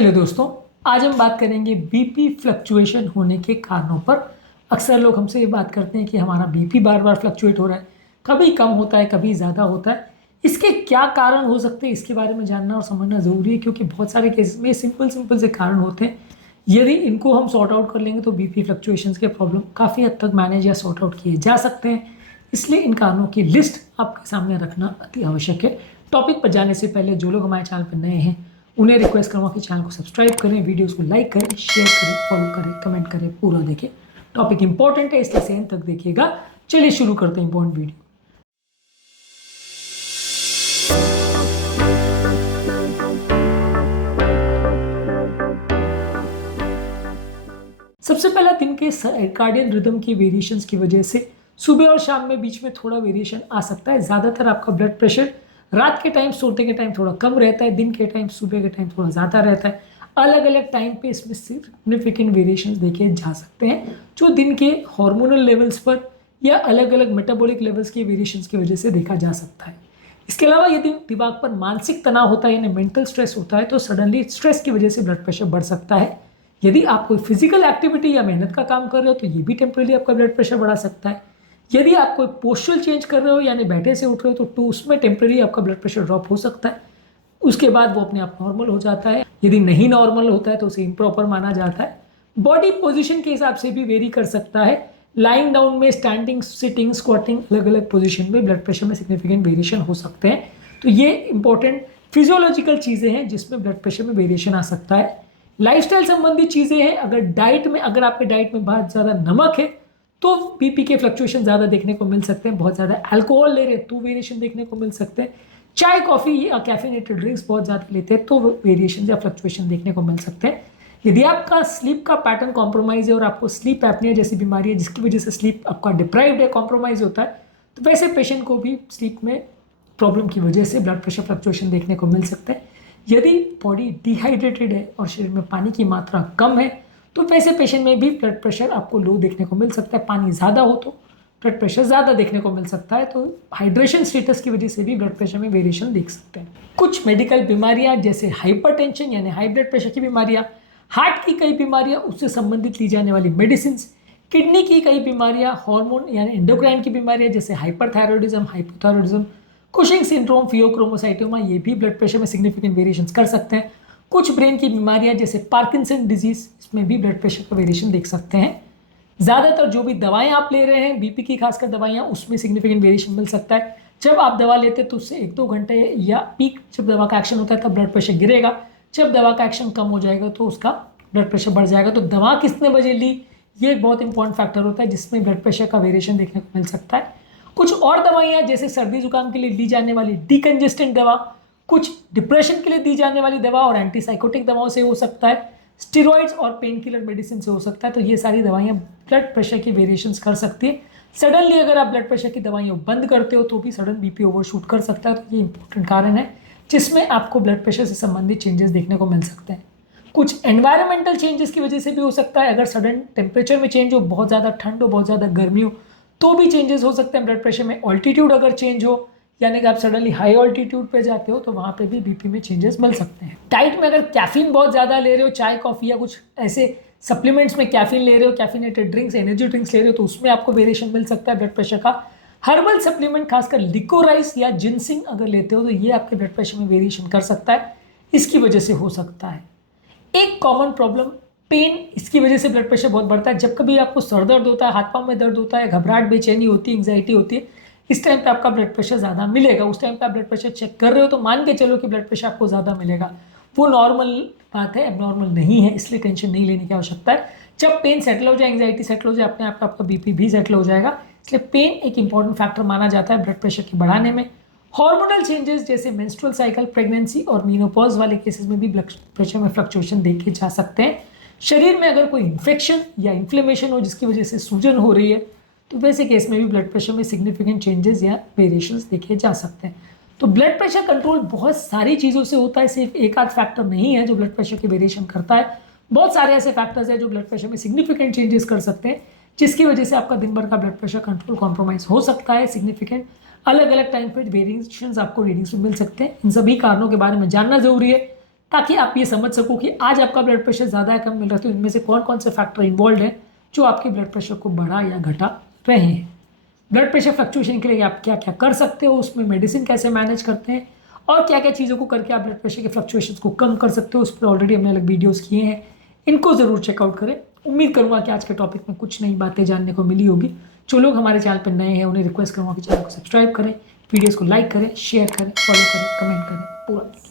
Hello दोस्तों, आज हम बात करेंगे बीपी फ्लक्चुएशन होने के कारणों पर। अक्सर लोग हमसे ये बात करते हैं कि हमारा बीपी बार बार फ्लक्चुएट हो रहा है, कभी कम होता है कभी ज़्यादा होता है। इसके क्या कारण हो सकते हैं, इसके बारे में जानना और समझना ज़रूरी है, क्योंकि बहुत सारे केसेस में सिंपल से कारण होते हैं। यदि इनको हम सॉर्ट आउट कर लेंगे तो बीपी फ्लक्चुएशंस के प्रॉब्लम काफ़ी हद तक मैनेज या सॉर्ट आउट किए जा सकते हैं। इसलिए इन कारणों की लिस्ट आपके सामने रखना अति आवश्यक है। टॉपिक पर जाने से पहले जो लोग हमारे चैनल पर नए हैं उन्हें रिक्वेस्ट करूँगा कि चैनल को सब्सक्राइब करें, वीडियोस को लाइक करें, शेयर करें, फॉलो करें, कमेंट करें, पूरा देखें। टॉपिक इंपॉर्टेंट है इसलिए एंड तक देखिएगा। चलिए शुरू करते हैं इंपॉर्टेंट वीडियो। सबसे पहला दिन के सर्काडियन रिदम की वेरिएशंस की वजह से सुबह और शाम में बीच में थोड़ा वेरिएशन आ सकता है। ज़्यादातर आपका ब्लड प्रेशर रात के टाइम सोते के टाइम थोड़ा कम रहता है, दिन के टाइम सुबह के टाइम थोड़ा ज़्यादा रहता है। अलग अलग टाइम पे इसमें सिग्निफिकेंट वेरिएशंस देखे जा सकते हैं, जो दिन के हार्मोनल लेवल्स पर या अलग अलग मेटाबॉलिक लेवल्स के वेरिएशंस की वजह से देखा जा सकता है। इसके अलावा यदि दिमाग पर मानसिक तनाव होता है यानी मेंटल स्ट्रेस होता है तो सडनली स्ट्रेस की वजह से ब्लड प्रेशर बढ़ सकता है। यदि आप कोई फिजिकल एक्टिविटी या मेहनत का काम कर रहे हो तो ये भी टेम्परेरी आपका ब्लड प्रेशर बढ़ा सकता है। यदि आप कोई पोस्चर चेंज कर रहे हो यानी बैठे से उठ रहे हो तो उसमें टेम्परेरी आपका ब्लड प्रेशर ड्रॉप हो सकता है। उसके बाद वो अपने आप नॉर्मल हो जाता है। यदि नहीं नॉर्मल होता है तो उसे इम्प्रॉपर माना जाता है। बॉडी पोजीशन के हिसाब से भी वेरी कर सकता है। लाइंग डाउन में, स्टैंडिंग, सिटिंग, स्क्वाटिंग, अलग अलग पोजीशन में ब्लड प्रेशर में सिग्निफिकेंट वेरिएशन हो सकते हैं। तो ये इंपॉर्टेंट फिजियोलॉजिकल चीज़ें हैं जिसमें ब्लड प्रेशर में वेरिएशन आ सकता है। लाइफस्टाइल संबंधी चीज़ें हैं। अगर डाइट में, अगर आपके डाइट में बहुत ज़्यादा नमक है तो बीपी के फ्लक्चुएशन ज़्यादा देखने को मिल सकते हैं। बहुत ज़्यादा अल्कोहल ले रहे हैं तो वेरिएशन देखने को मिल सकते हैं। चाय, कॉफ़ी या कैफिनेटेड ड्रिंक्स बहुत ज़्यादा लेते हैं तो वेरिएशन या फ्लक्चुएशन देखने को मिल सकते हैं। यदि आपका स्लीप का पैटर्न कॉम्प्रोमाइज़ है और आपको स्लीप एपनिया जैसी बीमारी है जिसकी वजह से स्लीप आपका डिप्राइव्ड है, कॉम्प्रोमाइज़ होता है, तो वैसे पेशेंट को भी स्लीप में प्रॉब्लम की वजह से ब्लड प्रेशर फ्लक्चुएशन देखने को मिल सकता है। यदि बॉडी डिहाइड्रेटेड है और शरीर में पानी की मात्रा कम है तो वैसे पेशेंट में भी ब्लड प्रेशर आपको लो देखने को मिल सकता है। पानी ज़्यादा हो तो ब्लड प्रेशर ज़्यादा देखने को मिल सकता है। तो हाइड्रेशन स्टेटस की वजह से भी ब्लड प्रेशर में वेरिएशन देख सकते हैं। कुछ मेडिकल बीमारियां जैसे हाइपरटेंशन यानी हाई ब्लड प्रेशर की बीमारियां, हार्ट की कई बीमारियां, उससे संबंधित ली जाने वाली मेडिसिन, किडनी की कई बीमारियां, हार्मोन यानी एंडोक्राइन की बीमारियां जैसे hyperthyroidism, hypothyroidism, Cushing syndrome, pheochromocytoma, ये भी ब्लड प्रेशर में सिग्निफिकेंट वेरिएशन कर सकते हैं। कुछ ब्रेन की बीमारियां जैसे पार्किंसन डिजीज, इसमें भी ब्लड प्रेशर का वेरिएशन देख सकते हैं। ज़्यादातर जो भी दवाएं आप ले रहे हैं, बीपी की खासकर दवाइयां, उसमें सिग्निफिकेंट वेरिएशन मिल सकता है। जब आप दवा लेते हैं तो उससे 1-2 घंटे या पीक जब दवा का एक्शन होता है तब ब्लड प्रेशर गिरेगा। जब दवा का एक्शन कम हो जाएगा तो उसका ब्लड प्रेशर बढ़ जाएगा। तो दवा कितने बजे ली, ये एक बहुत इंपॉर्टेंट फैक्टर होता है जिसमें ब्लड प्रेशर का वेरिएशन देखने को मिल सकता है। कुछ और दवाइयाँ जैसे सर्दी जुकाम के लिए ली जाने वाली डिकंजेस्टेंट दवा, कुछ डिप्रेशन के लिए दी जाने वाली दवा और एंटीसाइकोटिक दवाओं से हो सकता है, स्टेरॉइड्स और पेन किलर मेडिसिन से हो सकता है। तो ये सारी दवाइयाँ ब्लड प्रेशर की वेरिएशंस कर सकती है। सडनली अगर आप ब्लड प्रेशर की दवाइयाँ बंद करते हो तो भी सडन बीपी ओवरशूट कर सकता है। तो ये इंपॉर्टेंट कारण है जिसमें आपको ब्लड प्रेशर से संबंधित चेंजेस देखने को मिल सकते हैं। कुछ एनवायरमेंटल चेंजेस की वजह से भी हो सकता है। अगर सडन टेम्परेचर में चेंज हो, बहुत ज़्यादा ठंड हो, बहुत ज़्यादा गर्मी हो, तो भी चेंजेस हो सकते हैं ब्लड प्रेशर में। ऑल्टीट्यूड अगर चेंज हो यानी कि आप सडनली हाई ऑल्टीट्यूड पे जाते हो तो वहाँ पे भी बीपी में चेंजेस मिल सकते हैं। डाइट में अगर कैफीन बहुत ज़्यादा ले रहे हो, चाय, कॉफ़ी या कुछ ऐसे सप्लीमेंट्स में कैफीन ले रहे हो, कैफिनेटेड ड्रिंक्स, एनर्जी ड्रिंक्स ले रहे हो, तो उसमें आपको वेरिएशन मिल सकता है ब्लड प्रेशर का। हर्बल सप्लीमेंट खासकर लिकोराइस या जिनसिंग अगर लेते हो तो ये आपके ब्लड प्रेशर में वेरिएशन कर सकता है, इसकी वजह से हो सकता है। एक कॉमन प्रॉब्लम पेन, इसकी वजह से ब्लड प्रेशर बहुत बढ़ता है। जब कभी आपको सर दर्द होता है, हाथ पांव में दर्द होता है, घबराहट, बेचैनी होती है, एंग्जाइटी होती है, इस टाइम पे आपका ब्लड प्रेशर ज़्यादा मिलेगा। उस टाइम पे आप ब्लड प्रेशर चेक कर रहे हो तो मान के चलो कि ब्लड प्रेशर आपको ज़्यादा मिलेगा। वो नॉर्मल बात है, एबनॉर्मल नहीं है, इसलिए टेंशन नहीं लेने की आवश्यकता है। जब पेन सेटल हो जाए, एंग्जाइटी सेटल हो जाए, अपने आप आपका बीपी भी सेटल हो जाएगा। इसलिए पेन एक इंपॉर्टेंट फैक्टर माना जाता है ब्लड प्रेशर के बढ़ाने में। हार्मोनल चेंजेस जैसे मेंस्ट्रुअल साइकिल, प्रेगनेंसी और मीनोपॉज वाले केसेस में भी ब्लड प्रेशर में फ्लक्चुएशन देखे जा सकते हैं। शरीर में अगर कोई इन्फेक्शन या इन्फ्लेमेशन हो जिसकी वजह से सूजन हो रही है तो वैसे केस में भी ब्लड प्रेशर में सिग्निफिकेंट चेंजेस या वेरिएशंस देखे जा सकते हैं। तो ब्लड प्रेशर कंट्रोल बहुत सारी चीज़ों से होता है, सिर्फ एक आध फैक्टर नहीं है जो ब्लड प्रेशर के वेरिएशन करता है। बहुत सारे ऐसे फैक्टर्स हैं जो ब्लड प्रेशर में सिग्निफिकेंट चेंजेस कर सकते हैं, जिसकी वजह से आपका दिन भर का ब्लड प्रेशर कंट्रोल कॉम्प्रोमाइज हो सकता है। सिग्निफिकेंट अलग अलग टाइम पर वेरिएशंस आपको रीडिंग्स में मिल सकते हैं। इन सभी कारणों के बारे में जानना जरूरी है। ताकि आप ये समझ सको कि आज आपका ब्लड प्रेशर ज़्यादा है कम मिल रहा है तो इनमें से कौन कौन से फैक्टर इन्वॉल्व हैं जो आपके ब्लड प्रेशर को बढ़ा या घटा रहे हैं। ब्लड प्रेशर फ्लक्चुएशन के लिए आप क्या क्या कर सकते हो, उसमें मेडिसिन कैसे मैनेज करते हैं और क्या क्या चीज़ों को करके आप ब्लड प्रेशर के फ्लक्चुएशन को कम कर सकते हो, उस पर ऑलरेडी हमने अलग वीडियोज़ किए हैं, इनको ज़रूर चेकआउट करें। उम्मीद करूँगा कि आज के टॉपिक में कुछ नई बातें जानने को मिली होगी। जो लोग हमारे चैनल पर नए हैं उन्हें रिक्वेस्ट करूँगा कि चैनल को सब्सक्राइब करें, वीडियोज़ को लाइक करें, शेयर करें, फॉलो करें, कमेंट करें पूरा।